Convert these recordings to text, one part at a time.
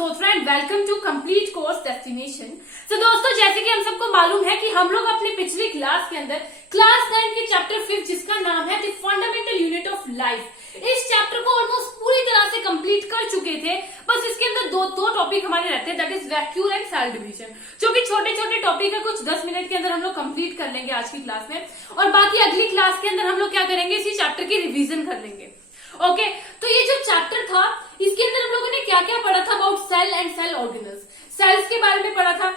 Malhotra and welcome to complete course destination. तो दोस्तों, जैसे कि हम सबको मालूम है कि हम लोग अपनी पिछली क्लास के अंदर क्लास 9 के चैप्टर 5 जिसका नाम है the fundamental unit of life, इस चैप्टर को ऑलमोस्ट पूरी तरह से कंप्लीट कर चुके थे। बस इसके अंदर दो टॉपिक हमारे रहते हैं, that is vacuole and cell division, जो कि छोटे छोटे टॉपिक है। कुछ 10 मिनट के अंदर हम लोग कंप्लीट कर लेंगे आज की क्लास में, और बाकी अगली क्लास के अंदर हम लोग क्या करेंगे, इसी चैप्टर की रिविजन कर लेंगे। ओके, तो ये जो चैप्टर था इसके अंदर हम लोगों ने क्या क्या पढ़ा था about cell and cell organelles. Cells के बारे में पढ़ा था,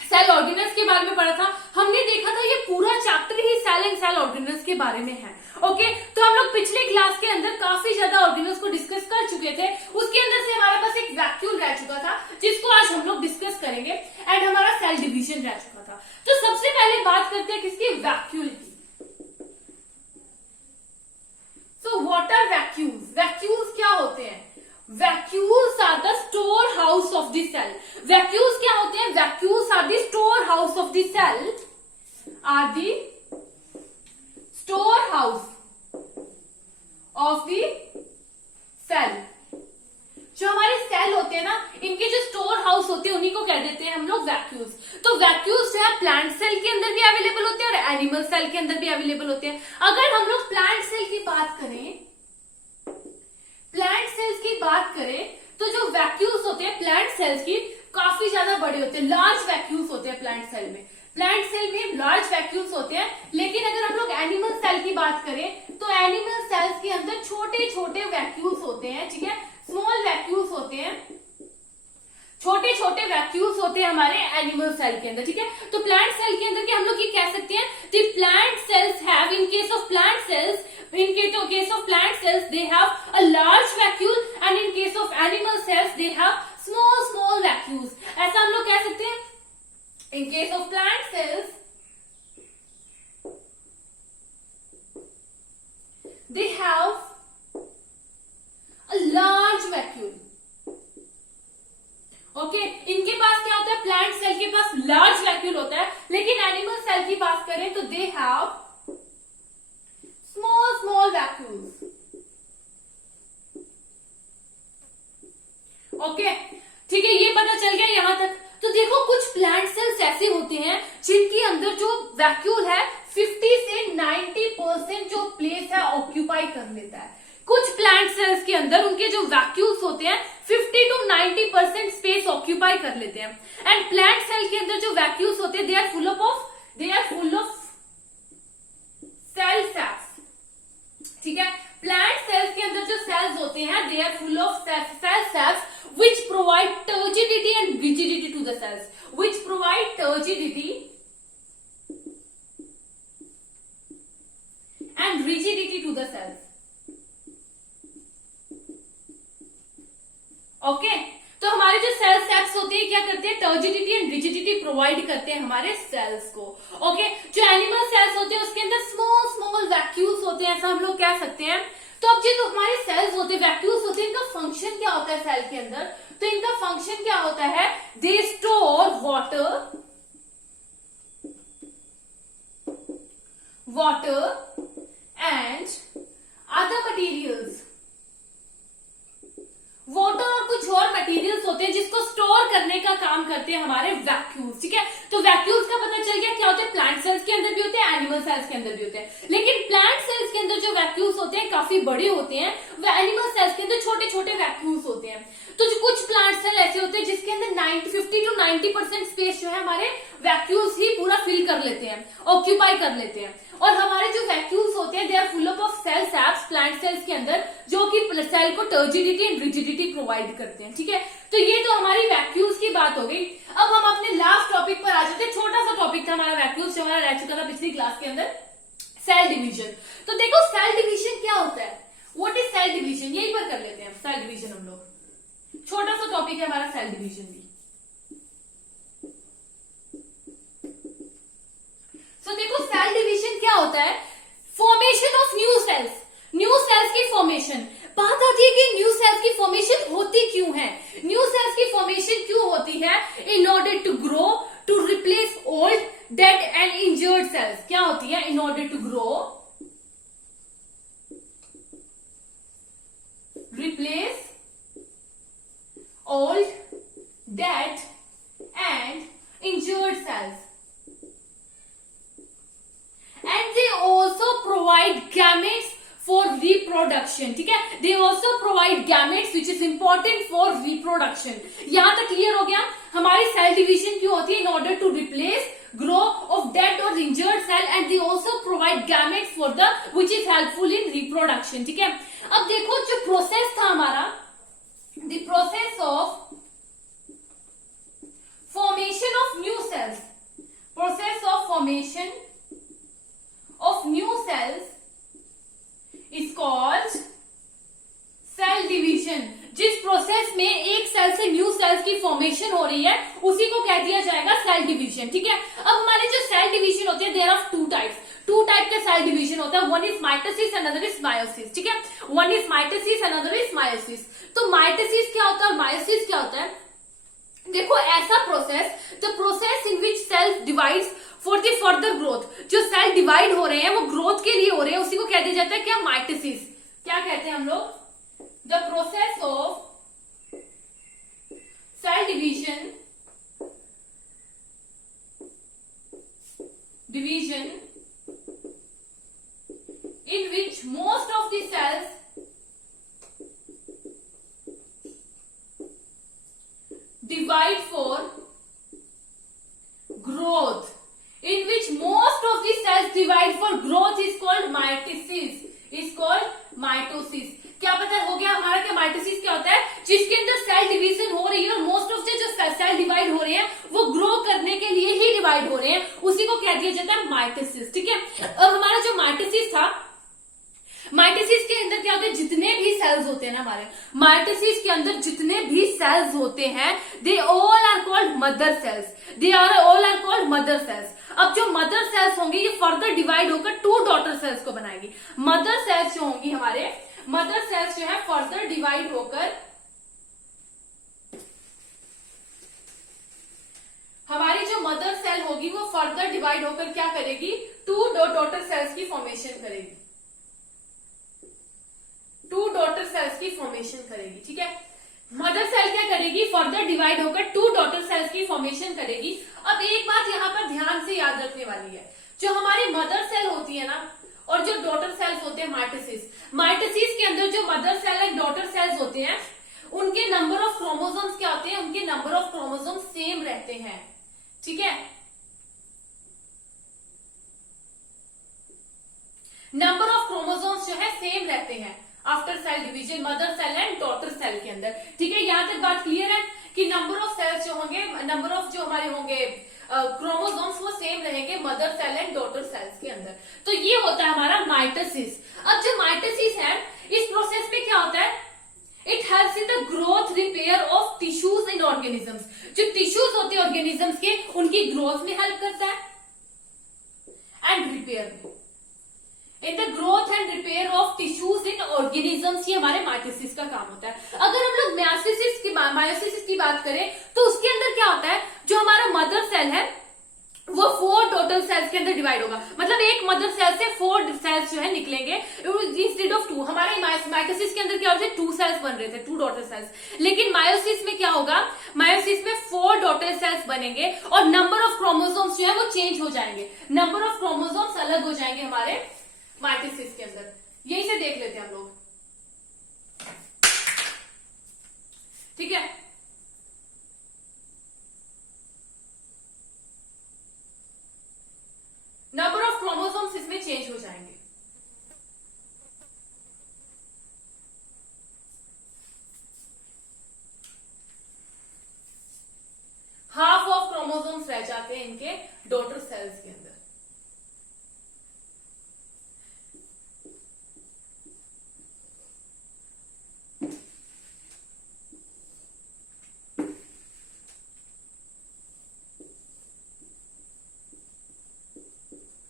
सेल ऑर्गेनल्स के बारे में पढ़ा था। हमने देखा था ये पूरा चैप्टर ही सेल एंड सेल ऑर्गेनल्स के बारे में है। ओके, तो हम लोग पिछले क्लास के अंदर काफी ज्यादा ऑर्गेनल्स को डिस्कस कर चुके थे। उसके अंदर से हमारे पास एक वैक्यूल रह चुका था जिसको आज हम लोग डिस्कस करेंगे, एंड हमारा सेल डिवीजन रह चुका था। तो सबसे पहले बात करते हैं किसकी, वैक्यूल की। So what are vacuoles? Vacuoles क्या होते हैं? Vacuoles are the storehouse of the cell. Vacuoles क्या होते हैं? Vacuoles are the storehouse of the cell. Are the storehouse of the cell. जो हमारे सेल होते हैं ना, इनके जो स्टोर हाउस होते हैं उन्हीं को कह देते हैं हम लोग वैक्यूल्स। तो वैक्यूल्स जो है प्लांट सेल के अंदर भी अवेलेबल होते हैं और एनिमल सेल के अंदर भी अवेलेबल होते हैं। अगर हम लोग प्लांट सेल की बात करें, प्लांट सेल्स की बात करें तो जो वैक्यूल्स होते हैं प्लांट सेल्स की काफी ज्यादा बड़े होते हैं, लार्ज वैक्यूल्स होते हैं प्लांट सेल में। प्लांट सेल में लार्ज वैक्यूल्स होते हैं, लेकिन अगर हम लोग एनिमल सेल की बात करें तो एनिमल सेल्स के अंदर छोटे छोटे वैक्यूल्स होते हैं, ठीक है, स्मॉल वैक्यूल्स होते हैं, छोटे छोटे वैक्यूल्स होते हैं हमारे एनिमल सेल के अंदर, ठीक है। तो प्लांट सेल के अंदर के हम लोग ये कह सकते हैं the plant cells have, in case of plant cells, in case of plant cells they have a large vacuole, and in case of animal cells they have small vacuoles. ऐसा हम लोग कह सकते हैं, in case of plant cells they have a large vacuole. Okay, इनके पास क्या होता है, प्लांट सेल के पास लार्ज वैक्यूल होता है, लेकिन एनिमल सेल की बात करें तो they have small vacuoles. Okay, ठीक है, ये पता चल गया यहां तक। तो देखो, कुछ प्लांट सेल्स ऐसे होते हैं जिनके अंदर जो वैक्यूल है 50 से 90% जो प्लेस है ऑक्यूपाई कर लेता है। कुछ प्लांट सेल्स के अंदर उनके जो वैक्यूल्स होते हैं 50 to 90% स्पेस ऑक्यूपाई कर लेते हैं, एंड प्लांट सेल के अंदर जो वैक्यूल्स होते हैं they are full of cell saps, ठीक है। प्लांट सेल्स के अंदर जो सेल्स होते हैं they are full of cell saps which provide turgidity and rigidity to the cells, which provide turgidity and rigidity to the cells. Okay, तो हमारे जो सेल सैप्स होते हैं क्या करते हैं, टर्जिडिटी एंड रिजिडिटी प्रोवाइड करते हैं हमारे सेल्स को। ओके, जो एनिमल सेल्स होते हैं उसके अंदर स्मॉल वैक्यूल्स होते हैं, ऐसा हम लोग कह सकते हैं। तो अब जो हमारे सेल्स होते हैं, वैक्यूल्स होते हैं, इनका फंक्शन क्या होता है सेल के अंदर, तो इनका फंक्शन क्या होता है, they store water and other materials. Water और कुछ और मटेरियल्स होते हैं जिसको स्टोर करने का काम करते हैं हमारे वैक्यूल्स, ठीक है। तो वैक्यूल्स का पता चल गया क्या होते हैं, प्लांट सेल्स के अंदर भी होते हैं, एनिमल सेल्स के अंदर भी होते हैं। लेकिन प्लांट सेल्स के अंदर जो वैक्यूल्स होते हैं काफी बड़े होते हैं, वह एनिमल सेल्स के अंदर छोटे छोटे वैक्यूल्स होते हैं। तो जो कुछ प्लांट सेल ऐसे होते हैं जिसके अंदर 50 to 90% स्पेस जो है हमारे वैक्यूल्स ही पूरा फिल कर लेते हैं, ऑक्यूपाई कर लेते हैं। और हमारे जो वैक्यूल्स होते हैं they are full of cell saps plant cells के अंदर, जो कि सेल को टर्जिडिटी एंड रिजिडिटी प्रोवाइड करते हैं, ठीक है। तो ये तो हमारी वैक्यूल्स की बात हो गई। अब हम अपने लास्ट टॉपिक पर आ जाते हैं। छोटा सा टॉपिक था हमारा वैक्यूल्स, जो हमारा रह चुका था पिछली क्लास के अंदर, सेल डिवीजन। तो देखो, सेल डिवीजन क्या होता है, व्हाट इज सेल डिवीजन, यहीं पर कर लेते हैं सेल डिवीजन हम लोग। छोटा सा टॉपिक है हमारा सेल डिवीजन भी। तो देखो, सेल डिवीजन क्या होता है, formation of new sales, new sales की फॉर्मेशन। बात आती है कि न्यू सेल्स की फॉर्मेशन होती क्यों है, न्यू सेल्स की फॉर्मेशन क्यों होती है, in order to grow, to replace old dead and injured cells. क्या होती है, in order to grow, replace old gametes for reproduction, ठीक है। They also provide gametes which is important for reproduction. यहां तक क्लियर हो गया। हमारी सेल डिवीजन क्यों होती है? In order to replace grow of dead और injured cell, and they also provide gametes for the which is helpful in reproduction, ठीक है। अब देखो जो प्रोसेस था हमारा, the process of formation of new cells, process of formation of new cells is called cell division. जिस process में एक सेल से न्यू सेल्स की फॉर्मेशन हो रही है उसी को कह दिया जाएगा सेल डिवीजन, ठीक है। अब हमारे जो सेल डिवीजन होते हैं there are two types, two type के सेल डिवीजन होता है। One is mitosis and other is meiosis, ठीक है। One is mitosis and other is meiosis. तो माइटोसिस क्या होता है और मायोसिस क्या होता है? देखो ऐसा process, the process in which cell divides for the further growth, जो सेल डिवाइड हो रहे हैं वो ग्रोथ के लिए हो रहे हैं, उसी को कह दिया जाता है क्या? माइटोसिस। क्या कहते हैं हम लोग? The process of cell division in which most of the cells divide for growth, in which most of the cells divide for growth is called mitosis, is called mitosis। क्या पता हो गया हमारा क्या माइटोसिस क्या होता है? जिसके अंदर सेल डिवीजन हो रही है और मोस्ट ऑफ जो सेल डिवाइड हो रहे हैं वो ग्रो करने के लिए ही डिवाइड हो रहे हैं, उसी को कह दिया जाता है माइटोसिस, ठीक है। अब हमारा जो माइटोसिस था, माइटोसिस के अंदर क्या होता है? जितने भी सेल्स होते हैं ना हमारे माइटोसिस के अंदर जितने भी सेल्स होते हैं they all are called mother cells, they are all are called mother cells. अब जो मदर सेल्स होंगी ये फर्दर डिवाइड होकर टू डॉटर सेल्स को बनाएगी। मदर सेल्स जो होंगी हमारे, मदर सेल्स जो है फर्दर डिवाइड होकर हमारी जो मदर सेल होगी वो फर्दर डिवाइड होकर क्या करेगी? टू डॉटर सेल्स की फॉर्मेशन करेगी, टू डॉटर सेल्स की फॉर्मेशन करेगी, ठीक है। मदर सेल क्या करेगी? फर्दर डिवाइड होकर टू डॉटर सेल्स की फॉर्मेशन करेगी। अब एक बात यहां पर ध्यान से याद रखने वाली है, जो हमारी मदर सेल होती है ना और जो डॉटर सेल्स होते हैं माइटोसिस, माइटोसिस के अंदर जो mother cell and daughter cells होते हैं उनके नंबर ऑफ क्रोमोसोम्स क्या होते हैं? उनके नंबर ऑफ क्रोमोसोम्स सेम रहते हैं, ठीक है। नंबर ऑफ क्रोमोसोम्स जो है सेम रहते हैं after cell division, mother cell and daughter cell के अंदर, ठीक है। यहां तक बात क्लियर है कि नंबर ऑफ सेल्स जो होंगे, नंबर ऑफ जो हमारे होंगे क्रोमोसोम्स वो सेम रहेंगे mother cell and daughter cells के अंदर। तो ये होता है हमारा माइटोसिस। अब जो माइटोसिस है इस प्रोसेस में क्या होता है? It helps in the growth repair of tissues in organisms. जो टिश्यूज होते हैं ऑर्गेनिजम्स के उनकी ग्रोथ में हेल्प करता है एंड रिपेयर में, in the growth and repair of tissues in organisms, ये हमारे माइटोसिस का काम होता है। अगर हम लोग मायोसिस की बात करें तो उसके अंदर क्या होता है? जो हमारा मदर सेल है वो 4 डॉटर सेल्स के अंदर डिवाइड होगा, मतलब एक मदर सेल से 4 सेल्स जो है निकलेंगे इंस्टेड ऑफ 2। हमारे माइटोसिस के अंदर क्या होता है? 2 सेल्स बन रहे थे, 2 डॉटर सेल्स, लेकिन मायोसिस में क्या होगा? मायोसिस में 4 डॉटर सेल्स बनेंगे और नंबर ऑफ क्रोमोसोम्स जो है वो चेंज हो जाएंगे, नंबर ऑफ क्रोमोसोम्स अलग हो जाएंगे हमारे माइटोसिस के अंदर। यही से देख लेते हैं हम लोग, ठीक है। नंबर ऑफ क्रोमोसोम्स इसमें चेंज हो जाएंगे। हाफ ऑफ क्रोमोसोम्स रह जाते हैं इनके डॉटर सेल्स के अंदर।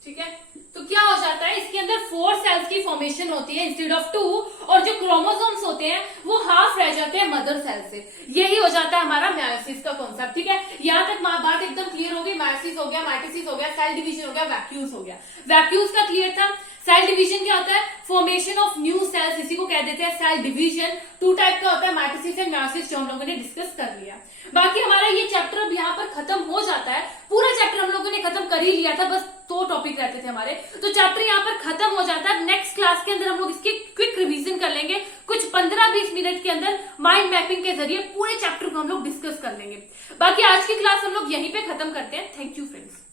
ठीक है, तो क्या हो जाता है? इसके अंदर 4 सेल्स की फॉर्मेशन होती है इंस्टेड ऑफ 2 और जो क्रोमोसोम्स होते हैं वो हाफ रह जाते हैं मदर सेल से। यही हो जाता है हमारा मायोसिस का कॉन्सेप्ट, ठीक है। यहां तक बात एकदम क्लियर हो गई। मायोसिस हो गया, माइटोसिस हो गया, सेल डिवीजन हो गया, वैक्यूज हो गया। वैक्यूज का क्लियर था। सेल डिवीजन क्या होता है? फॉर्मेशन ऑफ न्यू सेल्स, इसी को कह देते हैं सेल डिवीजन। 2 टाइप का होता है, माइटोसिस एंड मायोसिस, जो हम लोगों ने डिस्कस कर लिया। बाकी हमारा ये चैप्टर अब यहाँ पर खत्म हो जाता है। पूरा चैप्टर हम लोगों ने खत्म कर ही लिया था, बस 4 टॉपिक रहते थे हमारे, तो चैप्टर यहाँ पर खत्म हो जाता है। नेक्स्ट क्लास के अंदर हम लोग इसकी क्विक रिवीजन कर लेंगे, कुछ 15-20 मिनट के अंदर माइंड मैपिंग के जरिए पूरे चैप्टर को हम लोग डिस्कस कर लेंगे। बाकी आज की क्लास हम लोग यहीं पे खत्म करते हैं। Thank you friends.